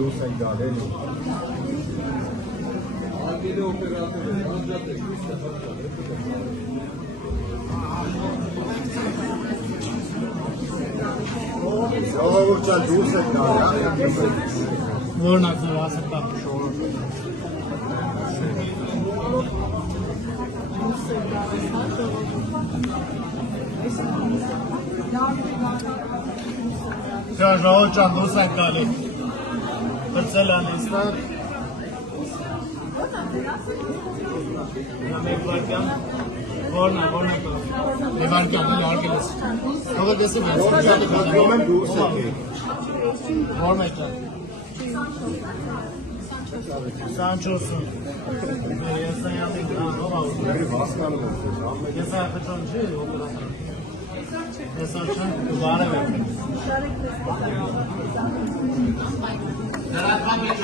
դուրս ենք գալել։ Արգելի օպերատորը, անջատեք, Ժողովուրդ դուրս ենք գալել։ Որն ակնով ասապա։ Ժողովուրդ ջան դուրս ենք գալի։ Հրցել են իստակ։ Մեկ վարկյան։ Որն է կով։ Մեկ վարկյան, արգել ես։ Հողը դեսիմ ես։ Որն են դուրս ենք։ Որն է ջան։ Սանչոսուն։ Ես նայալի Հասկանում եմ։ Ես այխճան չի օպերատոր։ Ես այխճան բարև եմ։ Դրանք մեջ